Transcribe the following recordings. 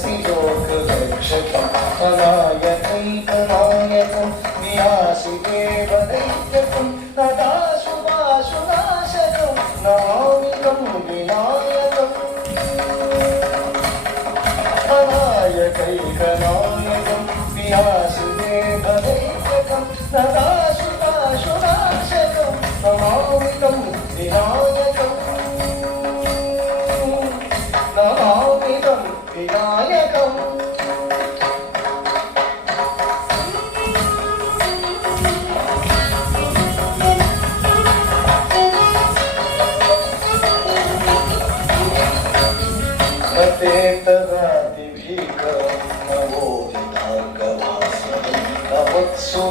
लोकरक्षकम् अनायकैकनायकं विनाशिदेवदैत्यकं तदाशुभाशुनाशकं नमामि तं विनायकम् अनायकैकनायकं विनाशिदेवदैत्यकं तदाशुभाशुनाशकं नमामि तं विनायकम् नमामि तं विनायकम् तदेतदातिभीकरं नवोदितार्कवासनं नवत्सुरारियुज्जलं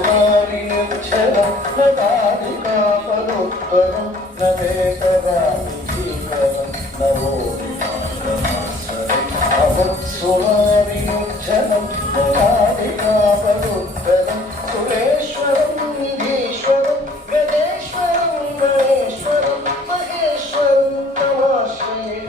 नदादिकापरोत्तरं तदेतदातिभीकरं नवोदितार्कवासनं नवत्सुरारियुज्जलं नदादिकापरोत्तरं सुरेश्वरं निधीश्वरं गणेश्वरं गणेश्वरं महेश्वरं नमाश्रये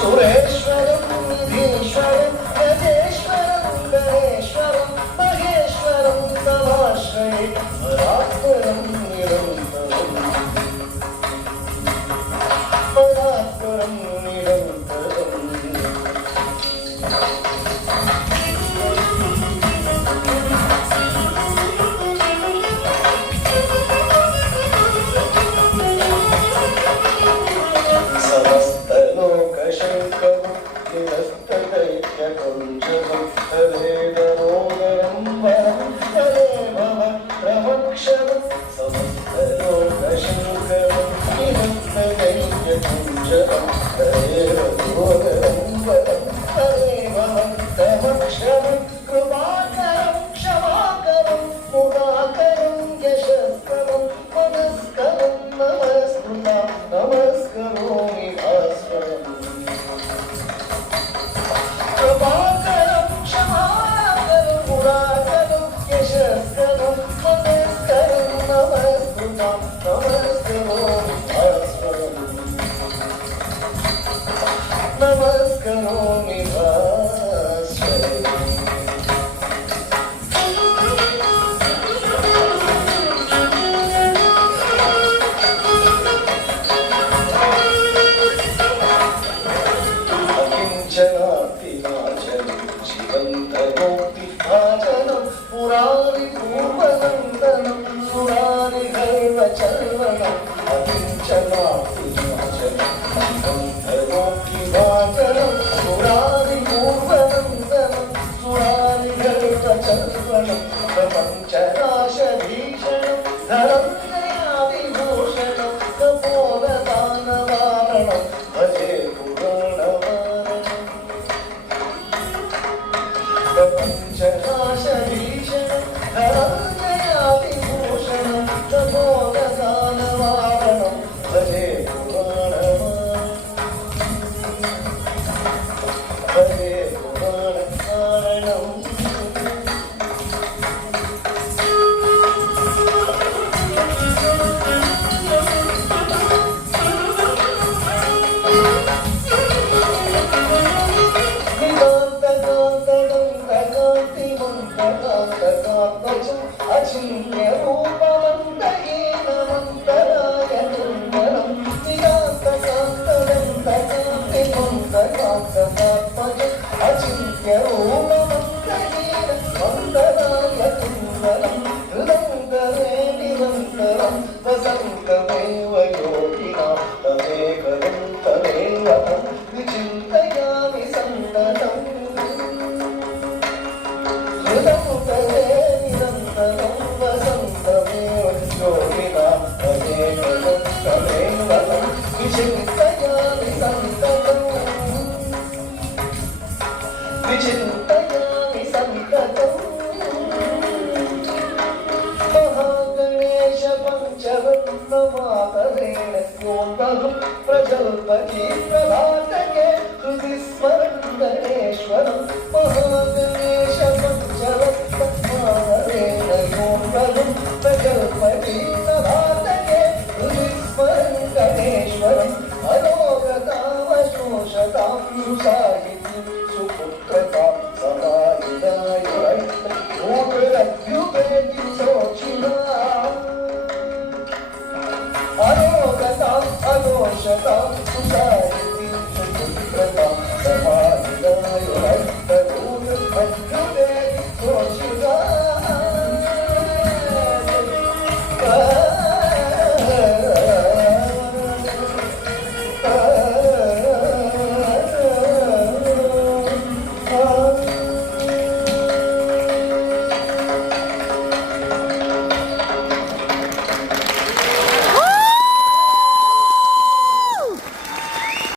सुरेश्वरं निधीश्वरं गजेश्वरं गणेश्वरं महेश्वरं नमाश्रये परात्परं निरन्तरं परात्परं निरन्तरम् समस्तलोकशङ्करं निरस्तदैत्यकं जगं तदेतरोदरं वरं तदेव प्रमक्षरं समस्तलोकशङ्करं निरस्तदैत्यकं जगं तदेतरोदरं वरं तदेव प्रमक्षरं कृपाकरं क्षमाकरं मुदाकरं यशस्करं मनस्करं नमस्कृता नमस्करोमि भास्वरम् कृपाकरं क्षमाकरं मुदाकरं यशस्करं मनस्करं नमस्कृता नमस्करोमि भास्वरम् नमस्करोमि भास्वरम् अकिञ्चनातिनाचनं शिवन्तयोक्तिभाजनं पुरारिपूर्वनन्दनं सुरारिगर्वचर्वणम् अकिञ्चनातिनाचनं शिवन्तयोक्तिभाजनं पुरारिपूर्वनन्दनं सुरारिगर्वचर्वणं प्रपञ्चनाशभीषणं धनञ्जयाविभूषणं तपोददानवारणं भजे प्रपञ्चनाशभीषणं धनञ्जयाविभूषणं तपोददानवारणं भजे पुराणवारणं भजे पुराणवारणम् वसन्तमेव योगिना तमेकं तमेव विचिन्तयामि सन्ततम् हृदं तवे निरन्तरं वसन्तमेव योगिना तमेकं तमेव विचिन्तयामि सन्ततम् विचिन्तयामि सन्ततम् पंचवन्नमातरेण योगं प्रजल्पति प्रभातके हृदि स्मरन् गणेश्वरं महागणेश पंचवन्नमातरेण योगं प्रजल्पति प्रभातके हृदि स्मरन् गणेश्वरं सुसाहिती सुपुत्रता समाहिताय भूतरभ्युपैति सोचिना अरोगतां अदोषतां सुसाहिती